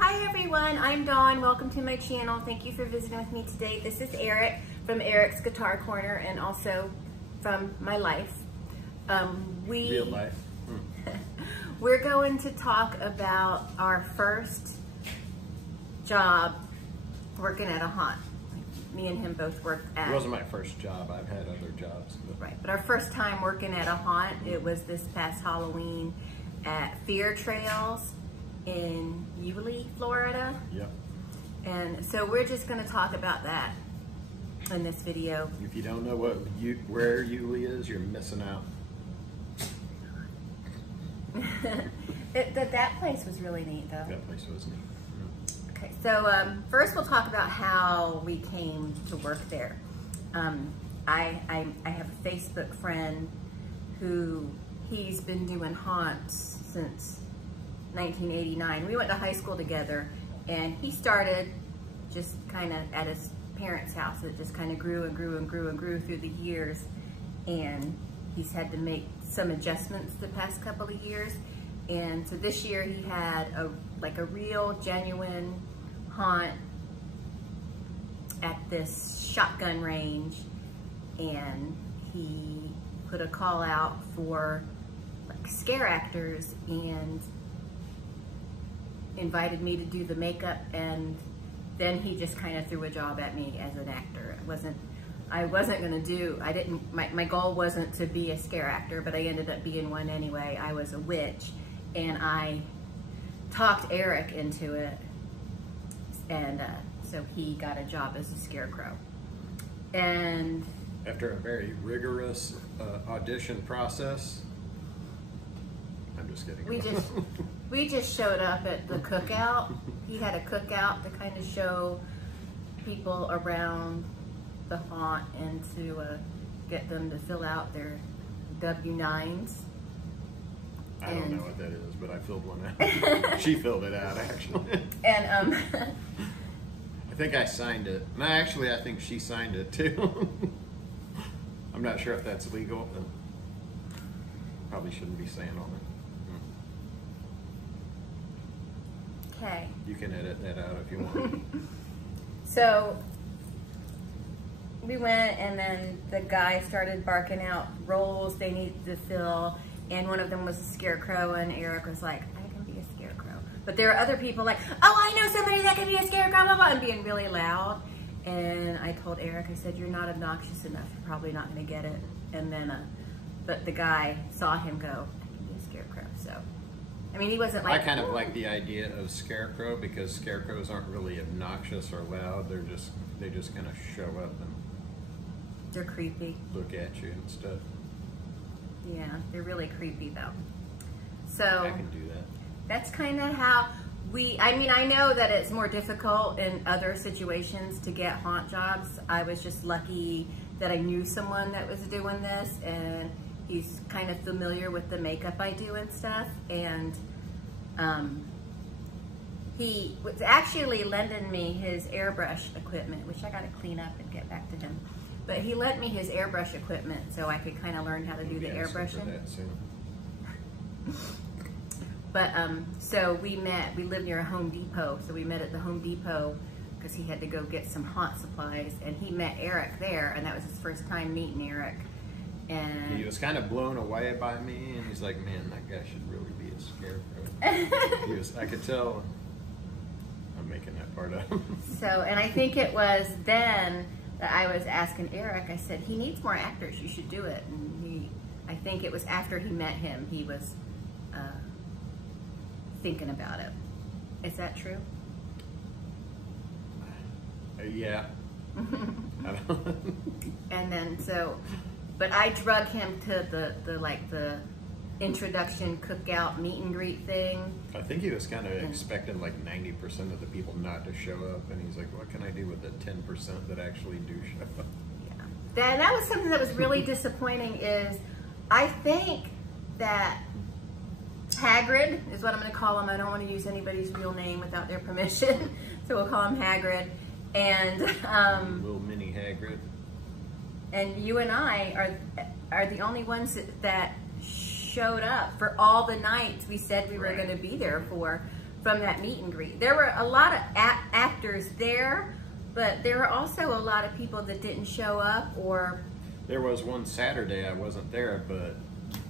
Hi everyone, I'm Dawn. Welcome to my channel. Thank you for visiting with me today. This is Eric from Eric's Guitar Corner and also from my life. Real life. We're going to talk about our first job working at a haunt. Me and him both worked at... It wasn't my first job. I've had other jobs. Right, but our first time working at a haunt, it was this past Halloween at Fear Trails in Yulee, Florida. Yep. And so we're just going to talk about that in this video. If you don't know where Yulee is, you're missing out. That place was really neat, though. That place was neat. Okay, so first we'll talk about how we came to work there. I have a Facebook friend who he's been doing haunts since 1989. We went to high school together, and he started just kind of at his parents' house. It just kind of grew and grew and grew and grew through the years, and he's had to make some adjustments the past couple of years. And so this year he had a real genuine haunt at this shotgun range, and he put a call out for like scare actors and invited me to do the makeup, and then he just kind of threw a job at me as an actor. I wasn't gonna do, my goal wasn't to be a scare actor, but I ended up being one anyway. I was a witch, and I talked Eric into it, and so he got a job as a scarecrow. And after a very rigorous audition process, I'm just kidding. We just showed up at the cookout. He had a cookout to kind of show people around the haunt and to get them to fill out their W-9s. I don't know what that is, but I filled one out. She filled it out, actually. And I think I signed it. No, actually, I think she signed it too. I'm not sure if that's legal. But probably shouldn't be saying all that. okay. You can edit that out if you want. So we went, and then the guy started barking out roles they needed to fill, and one of them was a scarecrow, and Eric was like, I can be a scarecrow. But there were other people like, oh, I know somebody that can be a scarecrow, blah, blah, and being really loud. And I told Eric, I said, you're not obnoxious enough. You're probably not going to get it. And then, but the guy saw him go, I can be a scarecrow. So, I mean, he wasn't like... I kind of like the idea of scarecrow because scarecrows aren't really obnoxious or loud. They just kind of show up and... They're creepy. Look at you and stuff. Yeah, they're really creepy though. So I can do that. That's kind of how I mean, I know that it's more difficult in other situations to get haunt jobs. I was just lucky that I knew someone that was doing this, and he's kind of familiar with the makeup I do and stuff. And he was actually lending me his airbrush equipment, which I got to clean up and get back to him. But he lent me his airbrush equipment so I could kind of learn how to do the airbrushing. But so we lived near a Home Depot, so we met at the Home Depot because he had to go get some haunt supplies, and he met Eric there, and that was his first time meeting Eric. And he was kind of blown away by me, and he's like, man, that guy should really be a scarecrow. I could tell. I'm making that part up. So, and I think it was then that I was asking Eric, I said, he needs more actors, you should do it. And I think it was after he met him, he was thinking about it. Is that true? Yeah. And then but I drug him to the introduction cookout meet and greet thing. I think he was kind of expecting like 90% of the people not to show up, and he's like, what can I do with the 10% that actually do show up? Yeah. That was something that was really disappointing. Is I think that Hagrid is what I'm going to call him. I don't want to use anybody's real name without their permission, so we'll call him Hagrid. And little mini Hagrid. And you and I are the only ones that showed up for all the nights we said we were going to be there for. from that meet and greet. There were a lot of actors there, but there were also a lot of people that didn't show up, or... There was one Saturday I wasn't there, but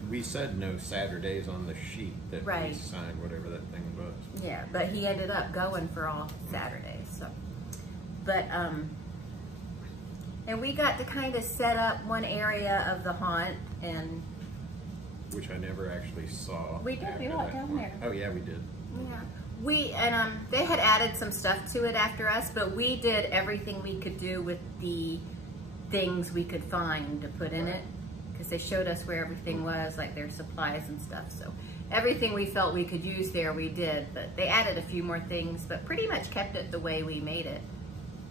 we said no Saturdays on the sheet that we signed, whatever that thing was. Yeah, but he ended up going for all Saturdays, so. But, and we got to kind of set up one area of the haunt, and... Which I never actually saw. We did, we walked down there. Oh yeah, we did. Yeah. They had added some stuff to it after us, but we did everything we could do with the things we could find to put in it, because they showed us where everything was, like their supplies and stuff. So everything we felt we could use there, we did, but they added a few more things, but pretty much kept it the way we made it,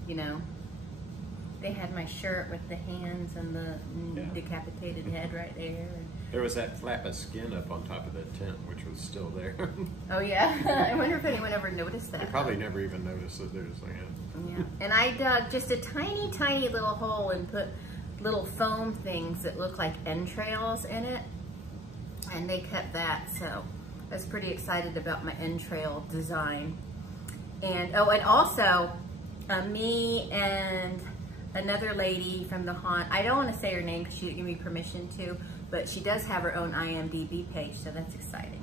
you know. They had my shirt with the hands and the decapitated head right there. There was that flap of skin up on top of that tent, which was still there. Oh yeah, I wonder if anyone ever noticed that. They probably never even noticed that there's like that. Yeah, and I dug just a tiny, tiny little hole and put little foam things that look like entrails in it, and they kept that, so I was pretty excited about my entrail design. And oh, and also me and another lady from the haunt, I don't want to say her name because she didn't give me permission to, but she does have her own IMDb page, so that's exciting.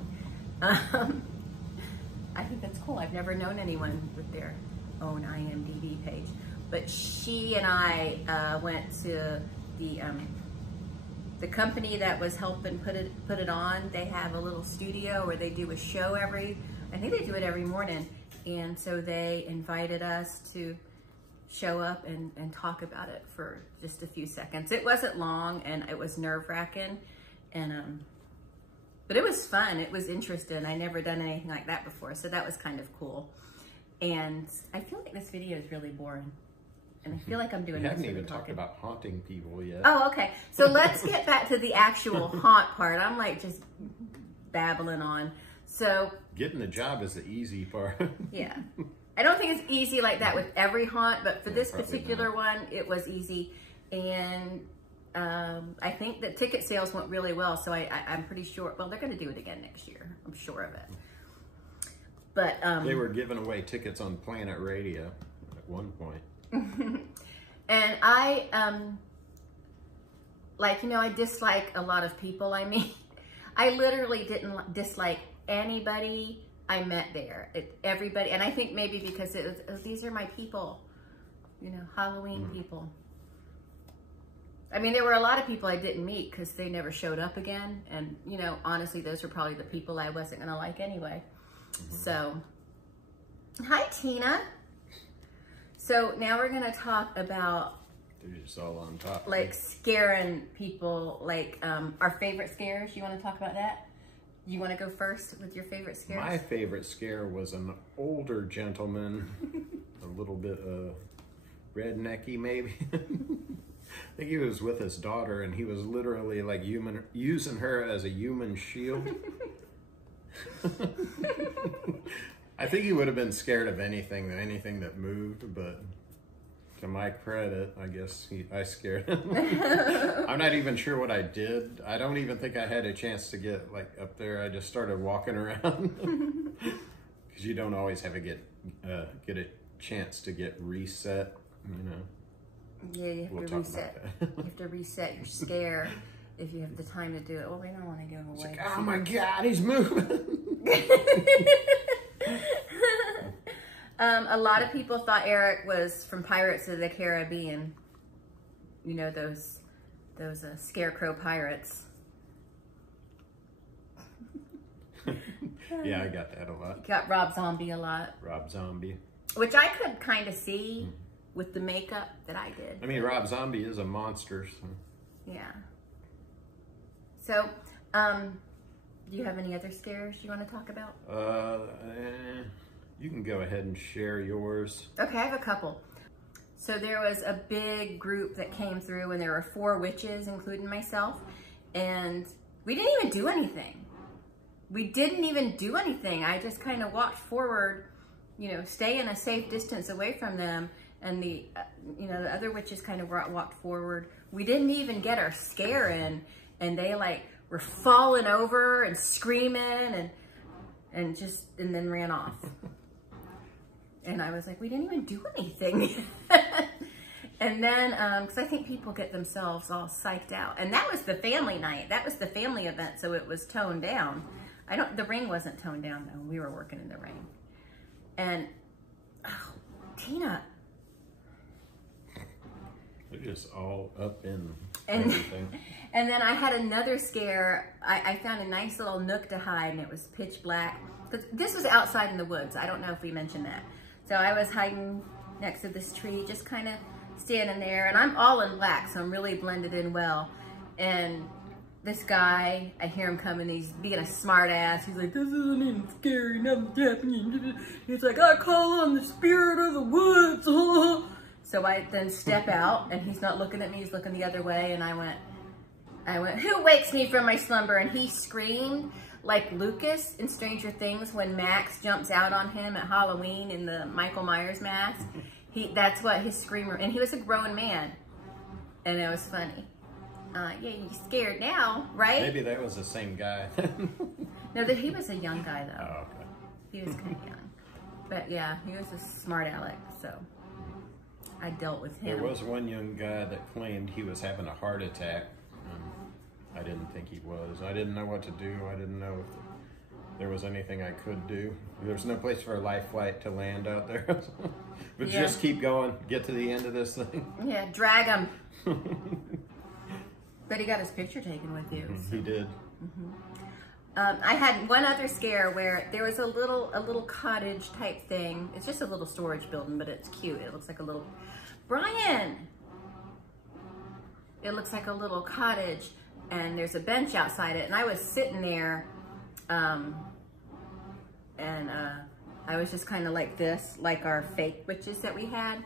I think that's cool. I've never known anyone with their own IMDb page. But she and I went to the company that was helping put it on. They have a little studio where they do a show I think they do it every morning. And so they invited us to show up and talk about it for just a few seconds. It wasn't long, and it was nerve-wracking, and but it was fun. It was interesting. I never done anything like that before, so that was kind of cool. And I feel like this video is really boring, and I feel like I'm doing. We haven't even talked about haunting people yet. Oh, okay. So let's get back to the actual haunt part. I'm like just babbling on. So getting the job is the easy part. Yeah. I don't think it's easy like that with every haunt, but for this particular one, it was easy. And I think that ticket sales went really well, so I'm pretty sure, well, they're going to do it again next year. I'm sure of it. But they were giving away tickets on Planet Radio at one point. And I, like, you know, I dislike a lot of people. I mean, I literally didn't dislike anybody I met there. Everybody, and I think maybe because it was, these are my people, you know, Halloween people. I mean, there were a lot of people I didn't meet because they never showed up again. And, you know, honestly, those were probably the people I wasn't going to like anyway. So, hi, Tina. So now we're going to talk about, they're just all on top. Like scaring people, like our favorite scares. You want to talk about that? You want to go first with your favorite scares? My favorite scare was an older gentleman, a little bit rednecky maybe. I think he was with his daughter, and he was literally like using her as a human shield. I think he would have been scared of anything that moved, but to my credit, I guess I scared him. I'm not even sure what I did. I don't even think I had a chance to get like up there. I just started walking around because you don't always have to get a chance to get reset, you know. Yeah, you have to reset. You have to reset your scare if you have the time to do it. Well, we don't want to go away. Like, oh my God, he's moving. A lot of people thought Eric was from Pirates of the Caribbean. You know, those scarecrow pirates. Yeah, I got that a lot. Got Rob Zombie a lot. Rob Zombie. Which I could kind of see with the makeup that I did. I mean, Rob Zombie is a monster. So. Yeah. So, do you have any other scares you want to talk about? You can go ahead and share yours. Okay, I have a couple. So there was a big group that came through, and there were 4 witches, including myself, and we didn't even do anything. We didn't even do anything. I just kind of walked forward, you know, staying a safe distance away from them, and the, you know, the other witches kind of walked forward. We didn't even get our scare in, and they like were falling over and screaming, and then ran off. And I was like, we didn't even do anything. And then, because I think people get themselves all psyched out. And that was the family night. That was the family event, so it was toned down. The ring wasn't toned down though. We were working in the ring. And, oh, Tina. They're just all up in everything. And then I had another scare. I found a nice little nook to hide, and it was pitch black. This was outside in the woods. I don't know if we mentioned that. So I was hiding next to this tree, just kind of standing there, and I'm all in black, so I'm really blended in well. And this guy, I hear him coming, he's being a smart ass. He's like, this isn't even scary, nothing's happening. He's like, I call on the spirit of the woods. So I then step out, and he's not looking at me, he's looking the other way, and I went, who wakes me from my slumber? And he screamed like Lucas in Stranger Things when Max jumps out on him at Halloween in the Michael Myers mask. That's what his screamer, and he was a grown man, and it was funny. Yeah, you scared now, right? Maybe that was the same guy. No, he was a young guy though. Oh, okay. He was kind of young, but yeah, he was a smart aleck, so I dealt with him. There was one young guy that claimed he was having a heart attack. I didn't think he was. I didn't know what to do. I didn't know if there was anything I could do. There's no place for a life flight to land out there. But yeah. Just keep going. Get to the end of this thing. Yeah, drag him. But he got his picture taken with you. So. He did. I had one other scare where there was a little cottage type thing. It's just a little storage building, but it's cute. It looks like a little... Brian! It looks like a little cottage, and there's a bench outside it, and I was sitting there, I was just kind of like this, like our fake witches that we had,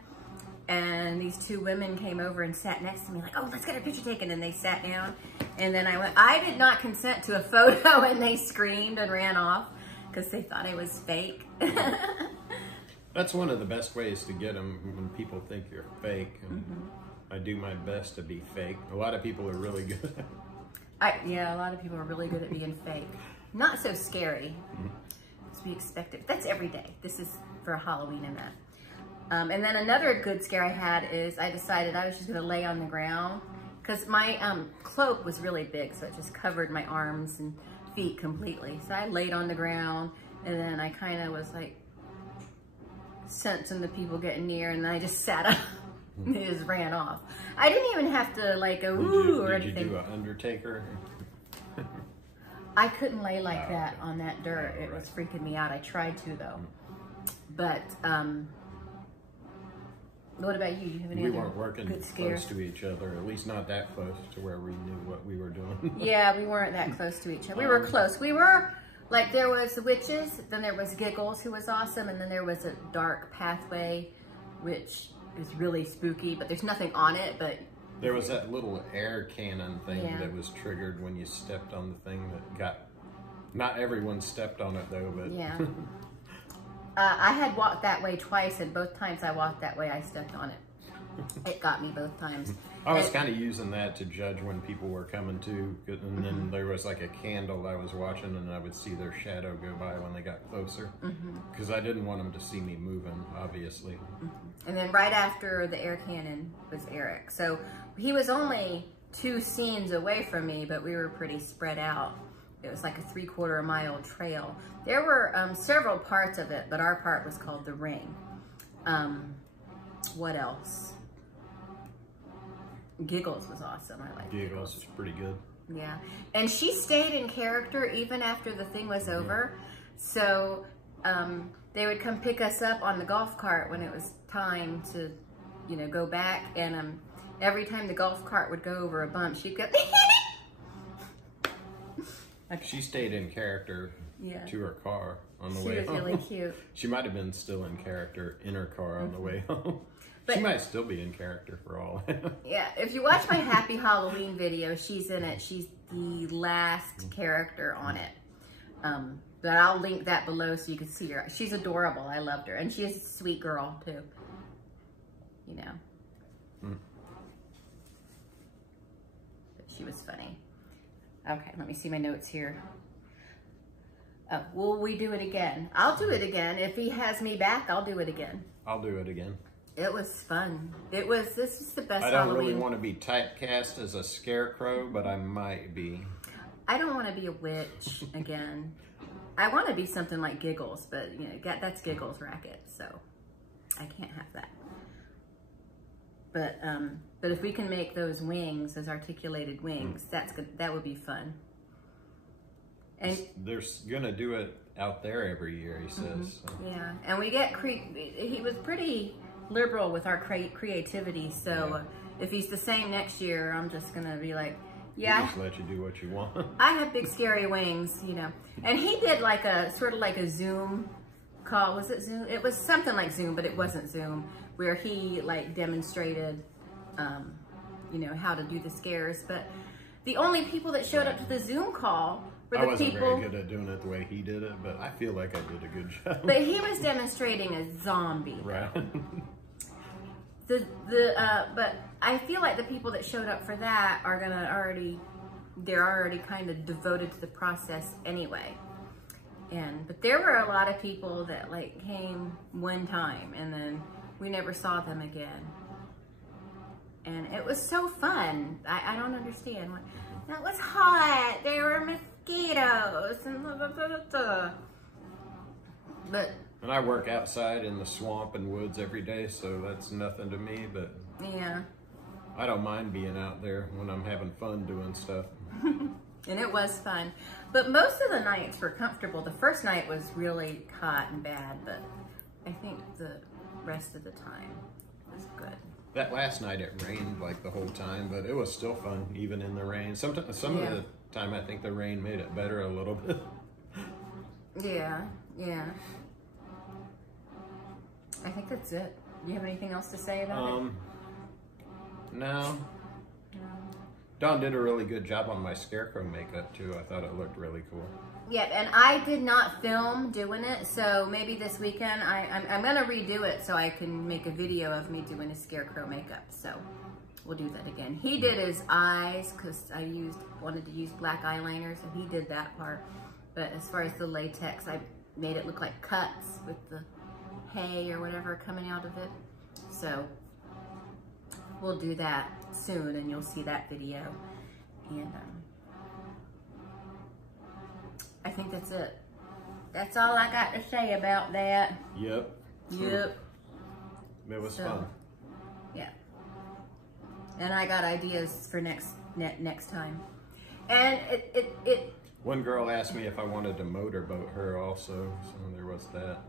and these two women came over and sat next to me like, oh, let's get a picture taken, and they sat down, and then I went, I did not consent to a photo, and they screamed and ran off because they thought I was fake. That's one of the best ways to get them when people think you're fake, and I do my best to be fake. A lot of people are really good at it. Yeah, a lot of people are really good at being fake. Not so scary. As we expected. That's every day. This is for a Halloween event. And then another good scare I had is I decided I was just going to lay on the ground because my cloak was really big, so it just covered my arms and feet completely. So I laid on the ground, and then I kind of was like sensing the people getting near, and then I just sat up. It just ran off. I didn't even have to like go ooh or anything. Did you do an Undertaker? I couldn't lay like that on that dirt. It was freaking me out. I tried to though. But what about you? You have any we other weren't working good scares? close to each other, at least not that close to where we knew what we were doing. Yeah, we weren't that close to each other. We were close. We were like, there was the witches, then there was Giggles, who was awesome, and then there was a dark pathway, which is really spooky, but there's nothing on it, but there was that little air cannon thing that was triggered when you stepped on the thing that got, not everyone stepped on it though, but yeah. I had walked that way twice, and both times I walked that way, I stepped on it. It got me both times. I was kind of using that to judge when people were coming to, and then there was like a candle I was watching, and I would see their shadow go by when they got closer, because I didn't want them to see me moving, obviously. And then right after the air cannon was Eric. So he was only 2 scenes away from me, but we were pretty spread out. It was like a 3/4 mile trail. There were several parts of it, but our part was called the ring. What else? Giggles was awesome. I like Giggles. Is pretty good. Yeah, and she stayed in character even after the thing was over. So they would come pick us up on the golf cart when it was time to, you know, go back. And every time the golf cart would go over a bump, she'd go. She stayed in character to her car on the way home. She was really cute. She might have been still in character in her car on the way home. But she might still be in character for all. Yeah, if you watch my Happy Halloween video, she's in it. She's the last character on it. But I'll link that below so you can see her. She's adorable. I loved her. And she's a sweet girl, too. You know. But she was funny. Okay, let me see my notes here. Will we do it again? I'll do it again. If he has me back, I'll do it again. I'll do it again. It was fun. This is the best I don't Halloween. really want to be typecast as a scarecrow, but I might be. I don't want to be a witch again. I want to be something like Giggles, but you know, that's Giggles Racket, so I can't have that. But if we can make those wings, those articulated wings, that's good. That would be fun. And they're gonna do it out there every year, he says. So. Yeah, and we get he was pretty liberal with our creativity. So if he's the same next year, I'm just gonna be like, yeah, He'll just let you do what you want. I have big scary wings, you know. And he did like a sort of like a Zoom call. Was it Zoom? It was something like Zoom, but it wasn't Zoom, where he like demonstrated, you know, how to do the scares. But the only people that showed up to the Zoom call were the wasn't people. very good at doing it the way he did it, but I feel like I did a good job. But he was demonstrating a zombie. Right. But I feel like the people that showed up for that are they're already kind of devoted to the process anyway. But there were a lot of people that like came one time and then we never saw them again. And it was so fun. I don't understand. That was hot. There were mosquitoes and blah, blah, blah, blah, blah. But and I work outside in the swamp and woods every day, so that's nothing to me, but yeah, I don't mind being out there when I'm having fun doing stuff. And it was fun. But most of the nights were comfortable. The first night was really hot and bad, but I think the rest of the time was good. That last night it rained like the whole time, but it was still fun even in the rain. Some of the time I think the rain made it better a little bit. Yeah, yeah. I think that's it. Do you have anything else to say about it? No. Dawn did a really good job on my scarecrow makeup too. I thought it looked really cool. Yeah, and I did not film doing it, so maybe this weekend I'm gonna redo it so I can make a video of me doing his scarecrow makeup. So we'll do that again. He did his eyes because I wanted to use black eyeliners, and he did that part. But as far as the latex, I made it look like cuts with the hay or whatever coming out of it. So we'll do that soon, and you'll see that video. And I think that's it. That's all I got to say about that. Yep. Yep. It was fun. Yeah. And I got ideas for next time. And it One girl asked me if I wanted to motorboat her also, so there was that.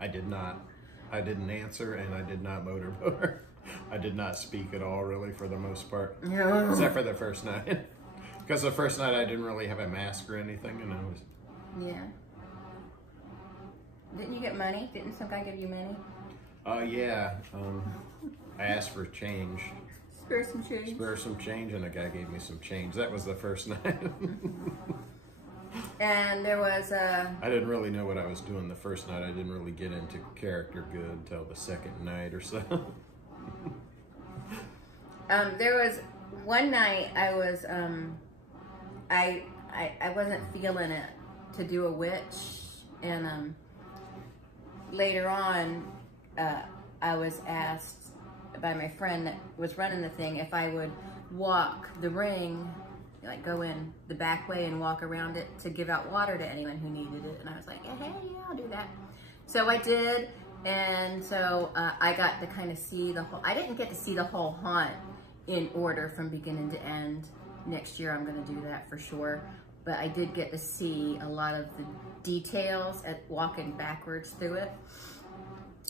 I did not. I didn't answer, and I did not motorboat her. I did not speak at all, really, for the most part. No. Except for the first night. Because the first night I didn't really have a mask or anything, and I was... Yeah. Didn't you get money? Didn't some guy give you money? Yeah. I asked for change. Spare some change. Spare some change, and a guy gave me some change. That was the first night. And there was a... I didn't really know what I was doing the first night. I didn't really get into character good until the second night or so. There was one night I was, I wasn't feeling it to do a witch, and later on, I was asked by my friend that was running the thing if I would walk the ring, like go in the back way and walk around it to give out water to anyone who needed it. And I was like, hey, yeah, I'll do that. So I did, and so I got to kind of see the whole, I didn't get to see the whole haunt in order from beginning to end. Next year I'm gonna do that for sure. But I did get to see a lot of the details at walking backwards through it.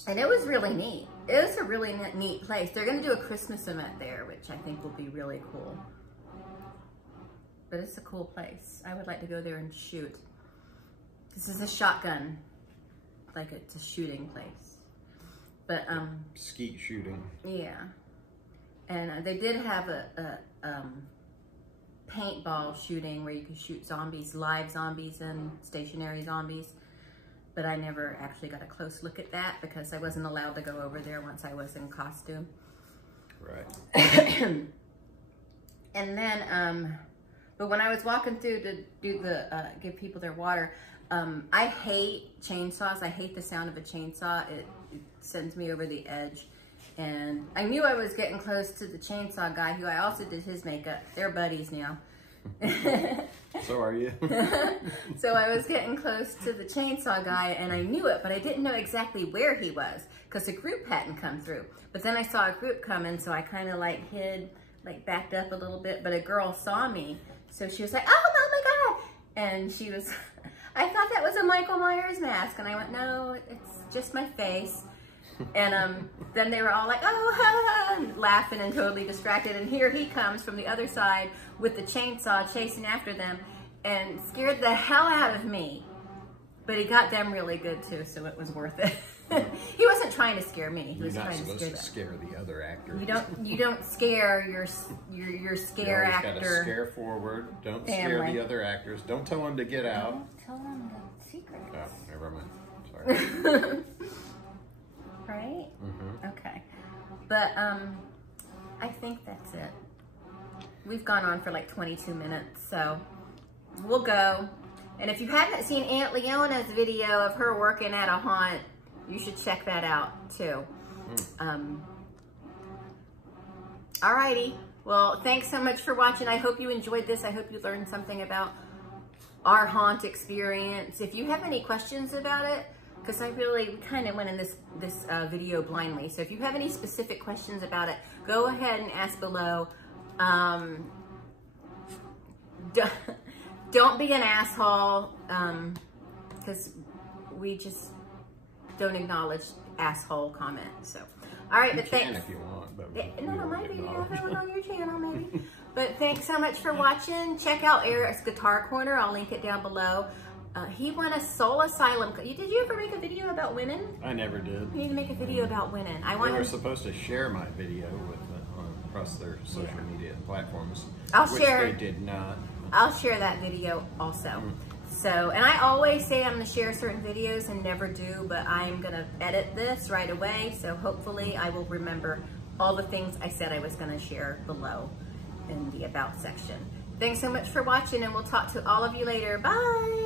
And it was really neat. It was a really neat place. They're gonna do a Christmas event there, which I think will be really cool. But it's a cool place. I would like to go there and shoot. This is a shotgun, like it's a shooting place. But Skeet shooting. yeah. And they did have a paintball shooting where you could shoot zombies, live zombies and stationary zombies. But I never actually got a close look at that because I wasn't allowed to go over there once I was in costume. Right. And then But when I was walking through to do the, give people their water, I hate chainsaws. I hate the sound of a chainsaw. It sends me over the edge. And I knew I was getting close to the chainsaw guy, who I also did his makeup. They're buddies now. So are you? So I was getting close to the chainsaw guy, and I knew it, but I didn't know exactly where he was because the group hadn't come through. But then I saw a group coming, so I kind of like hid, like backed up a little bit, but a girl saw me. So she was like, oh my God. And she was, I thought that was a Michael Myers mask. And I went, no, it's just my face. And then they were all like, oh, ha, ha, and laughing and totally distracted. And here he comes from the other side with the chainsaw chasing after them and scared the hell out of me. But he got them really good too, so it was worth it. He wasn't trying to scare me. He was trying to scare the other actors. You don't scare your scare actor. You gotta scare forward. Don't scare the other actors. Don't tell them to get out. Don't tell them the secrets. Oh, never mind. Sorry. Right? Mm-hmm. Okay. But I think that's it. We've gone on for like 22 minutes, so we'll go. And if you haven't seen Aunt Leona's video of her working at a haunt, you should check that out too. Alrighty. Well, thanks so much for watching. I hope you enjoyed this. I hope you learned something about our haunt experience. If you have any questions about it, because I really kind of went in this video blindly. So if you have any specific questions about it, go ahead and ask below. Don't be an asshole, because we just don't acknowledge asshole comments. So, all right, but thanks. If you want, but not on my video. Have it on your channel, maybe. But thanks so much for watching. Check out Eric's Guitar Corner. I'll link it down below. He won a Soul Asylum. Did you ever make a video about winning? I never did. You need to make a video about winning. They were supposed to share my video with across their social media platforms. I'll share. They did not. I'll share that video also. So, and I always say I'm going to share certain videos and never do, but I'm going to edit this right away. So hopefully I will remember all the things I said I was going to share below in the About section. Thanks so much for watching, and we'll talk to all of you later. Bye.